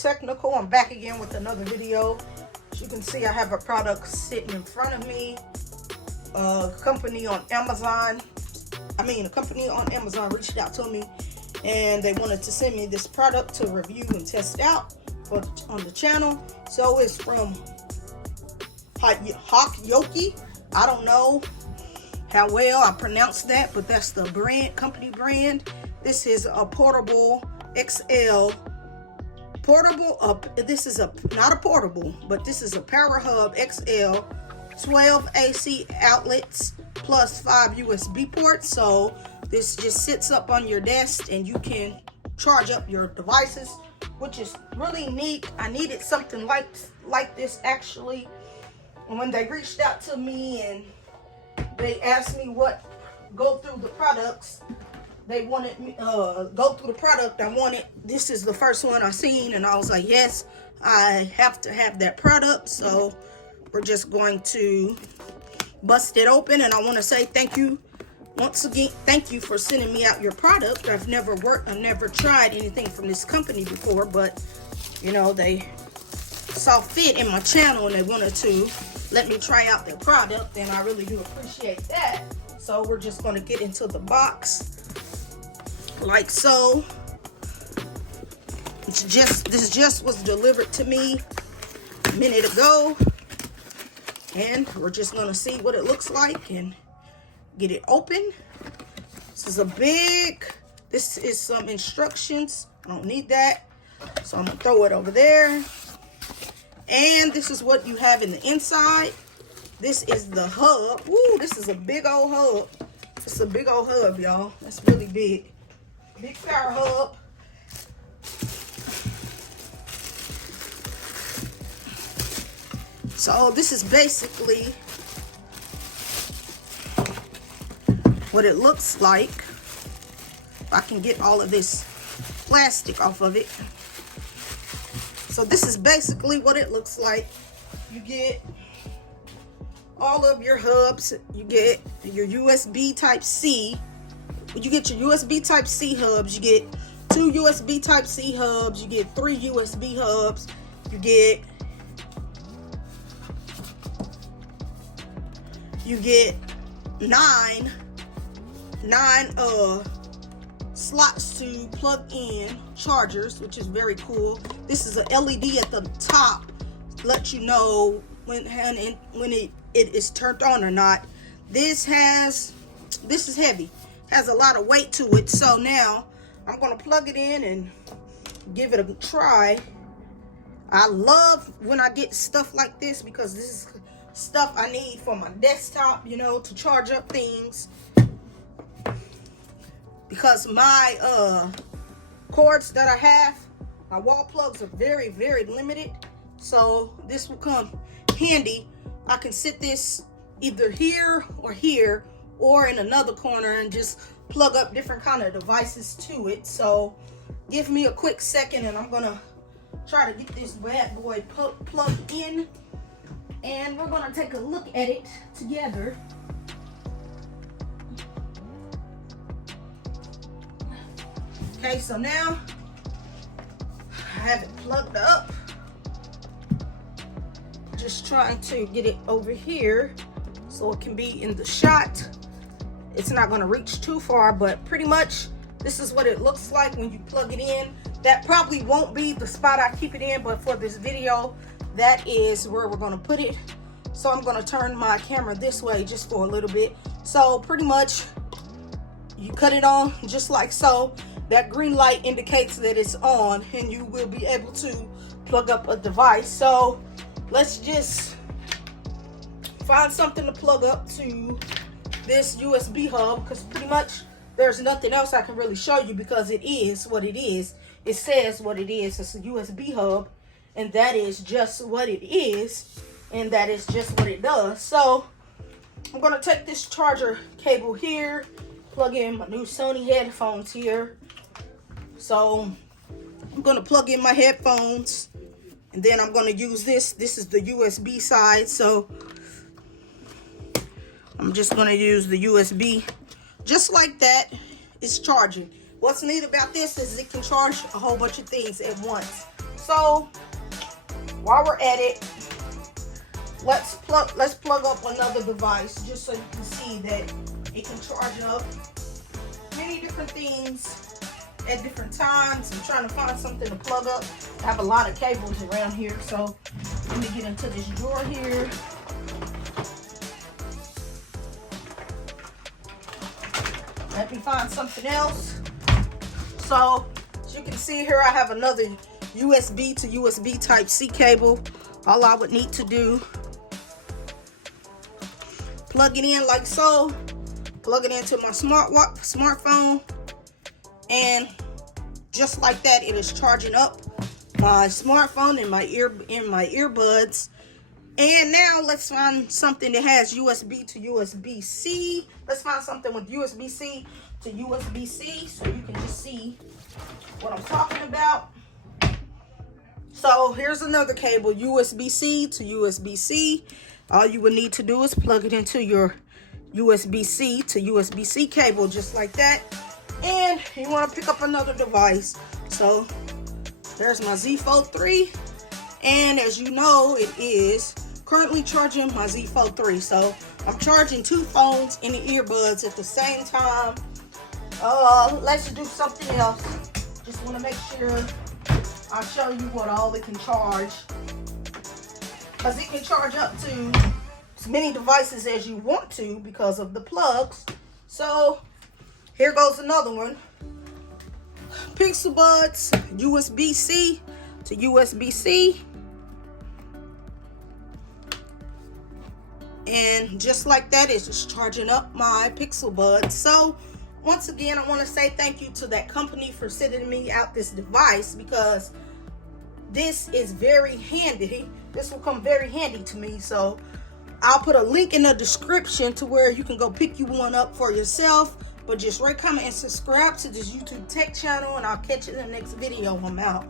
technical. I'm back again with another video. As you can see, I have a product sitting in front of me. A company on Amazon reached out to me and they wanted to send me this product to review and test out on the channel. So it's from Hoyoki. I don't know how well I pronounced that, but that's the company brand. This is a portable XL this is not a portable, but this is a Power Hub XL, 12 AC outlets plus 5 USB ports. So this just sits up on your desk and you can charge up your devices, which is really neat. I needed something like this actually. And when they reached out to me and they asked me go through the products, they wanted me go through the product I wanted. This is the first one I seen, and I was like, yes, I have to have that product. So we're just going to bust it open, and I want to say thank you once again. Thank you for sending me out your product. I've never tried anything from this company before, but you know, they saw fit in my channel and they wanted to let me try out their product, and I really do appreciate that. So we're just going to get into the box like so. This just was delivered to me a minute ago, and we're just going to see what it looks like and get it open. This is some instructions. I don't need that, so I'm gonna throw it over there. And this is what you have in the inside. This is the hub. Ooh, this is a big old hub. It's a big old hub, y'all. That's really big. Big Power Hub. So this is basically what it looks like. If I can get all of this plastic off of it. So this is basically what it looks like. You get all of your hubs. You get your USB Type-C. You get your USB Type-C hubs. You get 2 USB Type-C hubs. You get 3 USB hubs. You get 9 slots to plug in chargers, which is very cool. This is a LED at the top, let you know when it is turned on or not. This is heavy, has a lot of weight to it. So now I'm gonna plug it in and give it a try. I love when I get stuff like this because this is stuff I need for my desktop, you know, to charge up things. Because my cords that I have, my wall plugs are very, very limited. So this will come handy. I can sit this either here or in another corner and just plug up different kind of devices to it. So give me a quick second and I'm gonna try to get this bad boy plugged in, and we're gonna take a look at it together. Okay, so now I have it plugged up. Just trying to get it over here so it can be in the shot. It's not going to reach too far, but pretty much this is what it looks like when you plug it in. That probably won't be the spot I keep it in, but for this video, that is where we're going to put it. So I'm going to turn my camera this way just for a little bit. So pretty much you cut it on just like so. That green light indicates that it's on, and you will be able to plug up a device. So let's just find something to plug up to this USB hub, because pretty much there's nothing else I can really show you because it is what it is. It says what it is. It's a USB hub, and that is just what it is, and that is just what it does. So I'm going to take this charger cable here, plug in my new Sony headphones here. So I'm going to plug in my headphones, and then I'm going to use this. This is the USB side, so I'm just going to use the USB. Just like that, it's charging. What's neat about this is it can charge a whole bunch of things at once. So while we're at it, let's plug up another device just so you can see that it can charge up many different things at different times. I'm trying to find something to plug up. I have a lot of cables around here, so let me get into this drawer here. Let me find something else. So as you can see here, I have another USB to USB Type-C cable. All I would need to do, plug it in like so, plug it into my smartphone, and just like that, it is charging up my smartphone and my earbuds. And now let's find something that has USB to USB-C. Let's find something with USB-C to USB-C so you can just see what I'm talking about. So here's another cable, USB-C to USB-C. All you would need to do is plug it into your USB-C to USB-C cable just like that. And you want to pick up another device. So there's my Z Fold 3. And as you know, it is currently charging my Z Fold 3. So I'm charging two phones and the earbuds at the same time. Let's do something else. Just want to make sure I'll show you what all it can charge. Because it can charge up to as many devices as you want to because of the plugs. So here goes another one. Pixel Buds, USB-C to USB-C. And just like that, it's just charging up my Pixel Buds. So once again, I want to say thank you to that company for sending me out this device, because this is very handy. This will come very handy to me. So I'll put a link in the description to where you can go pick you one up for yourself. But just rate, comment, and subscribe to this YouTube tech channel, and I'll catch you in the next video. I'm out.